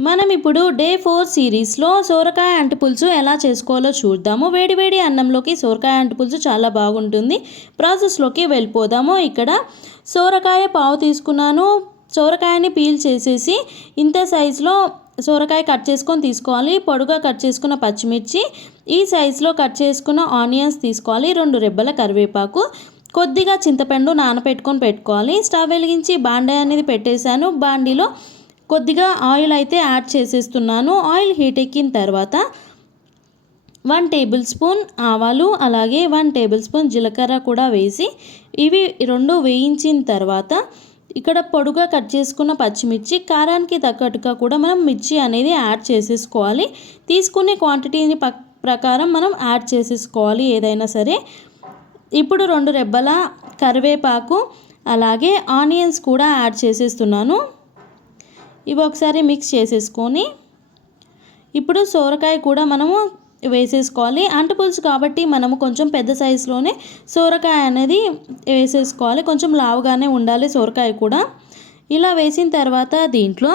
మనం ఇప్పుడు డే 4 సిరీస్లో సోరకాయ అంటు పులుసు ఎలా చేసుకోవాలో చూద్దాము. వేడివేడి అన్నంలోకి సోరకాయ అంటు పులుసు చాలా బాగుంటుంది. ప్రాసెస్లోకి వెళ్ళిపోదాము. ఇక్కడ సోరకాయ పావు తీసుకున్నాను. సోరకాయని పీల్ చేసేసి ఇంత సైజులో సోరకాయ కట్ చేసుకొని తీసుకోవాలి. పొడుగా కట్ చేసుకున్న పచ్చిమిర్చి, ఈ సైజులో కట్ చేసుకున్న ఆనియన్స్ తీసుకోవాలి. 2 రెబ్బల కరివేపాకు, కొద్దిగా చింతపండు నానబెట్టుకొని పెట్టుకోవాలి. స్టవ్ వెలిగించి బాండీ అనేది పెట్టేశాను. బాండీలో కొద్దిగా ఆయిల్ అయితే యాడ్ చేసేస్తున్నాను. ఆయిల్ హీట్ ఎక్కిన తర్వాత 1 టేబుల్ స్పూన్ ఆవాలు, అలాగే 1 టేబుల్ స్పూన్ జీలకర్ర కూడా వేసి ఇవి 2 వేయించిన తర్వాత ఇక్కడ పొడుగా కట్ చేసుకున్న పచ్చిమిర్చి, కారానికి తగ్గట్టుగా కూడా మనం మిర్చి అనేది యాడ్ చేసేసుకోవాలి. తీసుకునే క్వాంటిటీని ప్రకారం మనం యాడ్ చేసేసుకోవాలి ఏదైనా సరే. ఇప్పుడు 2 రెబ్బల కరివేపాకు, అలాగే ఆనియన్స్ కూడా యాడ్ చేసేస్తున్నాను. ఇవి ఒకసారి మిక్స్ చేసేసుకొని ఇప్పుడు సోరకాయ కూడా మనము వేసేసుకోవాలి. అంటు పులుసు కాబట్టి మనము కొంచెం పెద్ద సైజులోనే సోరకాయ అనేది వేసేసుకోవాలి. కొంచెం లావుగానే ఉండాలి సోరకాయ కూడా. ఇలా వేసిన తర్వాత దీంట్లో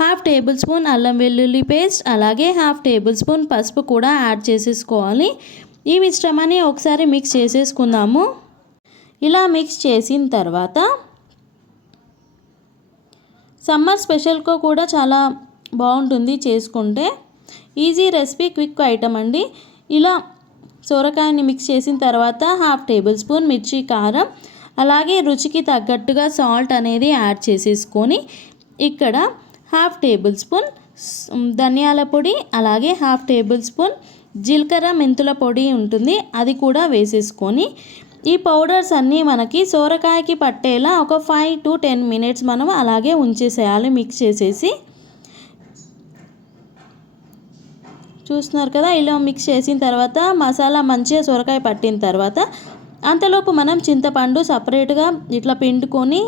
1/2 టేబుల్ స్పూన్ అల్లం వెల్లుల్లి పేస్ట్, అలాగే 1/2 టేబుల్ స్పూన్ పసుపు కూడా యాడ్ చేసేసుకోవాలి. ఈ మిశ్రమాన్ని ఒకసారి మిక్స్ చేసేసుకుందాము. ఇలా మిక్స్ చేసిన తర్వాత సమ్మర్ స్పెషల్గా కూడా చాలా బాగుంటుంది చేసుకుంటే. ఈజీ రెసిపీ, క్విక్ ఐటమ్ అండి. ఇలా సోరకాయని మిక్స్ చేసిన తర్వాత 1/2 టేబుల్ స్పూన్ మిర్చి కారం, అలాగే రుచికి తగ్గట్టుగా సాల్ట్ అనేది యాడ్ చేసేసుకొని ఇక్కడ 1/2 టేబుల్ స్పూన్ ధనియాల పొడి, అలాగే 1/2 టేబుల్ స్పూన్ జీలకర్ర మెంతుల పొడి ఉంటుంది, అది కూడా వేసేసుకొని ఈ పౌడర్స్ అన్నీ మనకి సోరకాయకి పట్టేలా ఒక 5 to 10 మినిట్స్ మనం అలాగే ఉంచేసేయాలి మిక్స్ చేసేసి. చూస్తున్నారు కదా, ఇలా మిక్స్ చేసిన తర్వాత మసాలా మంచిగా సోరకాయ పట్టిన తర్వాత అంతలోపు మనం చింతపండు సపరేట్గా ఇట్లా పిండుకొని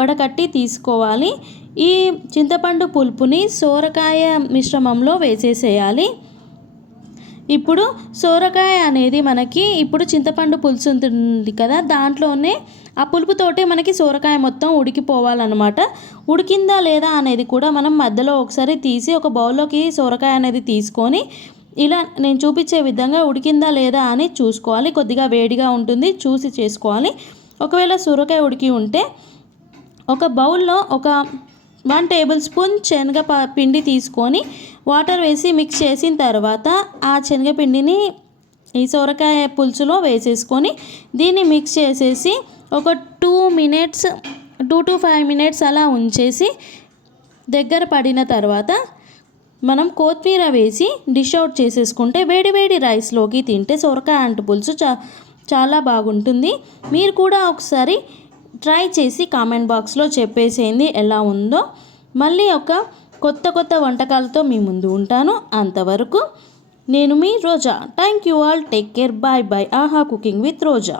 వడకట్టి తీసుకోవాలి. ఈ చింతపండు పులుపుని సోరకాయ మిశ్రమంలో వేసేసేయాలి. ఇప్పుడు సోరకాయ అనేది మనకి ఇప్పుడు చింతపండు పులుసు ఉంటుంది కదా, దాంట్లోనే ఆ పులుపుతోటే మనకి సోరకాయ మొత్తం ఉడికిపోవాలన్నమాట. ఉడికిందా లేదా అనేది కూడా మనం మధ్యలో ఒకసారి తీసి ఒక బౌల్లోకి సోరకాయ అనేది తీసుకొని ఇలా నేను చూపించే విధంగా ఉడికిందా లేదా అని చూసుకోవాలి. కొద్దిగా వేడిగా ఉంటుంది, చూసి చేసుకోవాలి. ఒకవేళ సోరకాయ ఉడికి ఉంటే ఒక బౌల్లో ఒక 1 టేబుల్ స్పూన్ శనగపిండి తీసుకొని వాటర్ వేసి మిక్స్ చేసిన తర్వాత ఆ శనగపిండిని ఈ సోరకాయ పులుసులో వేసేసుకొని దీన్ని మిక్స్ చేసేసి ఒక 2 to 5 మినిట్స్ అలా ఉంచేసి దగ్గర పడిన తర్వాత మనం కొత్తిమీర వేసి డిష్ అవుట్ చేసేసుకుంటే వేడి రైస్లోకి తింటే సోరకాయ అంటు పులుసు చాలా బాగుంటుంది. మీరు కూడా ఒకసారి ట్రై చేసి కామెంట్ బాక్స్లో చెప్పేసేయండి ఎలా ఉందో. మళ్ళీ ఒక కొత్త వంటకాలతో మీ ముందు ఉంటాను. అంతవరకు నేను మీ Roja. Thank you all. Take care. Bye. Aha cooking with Roja.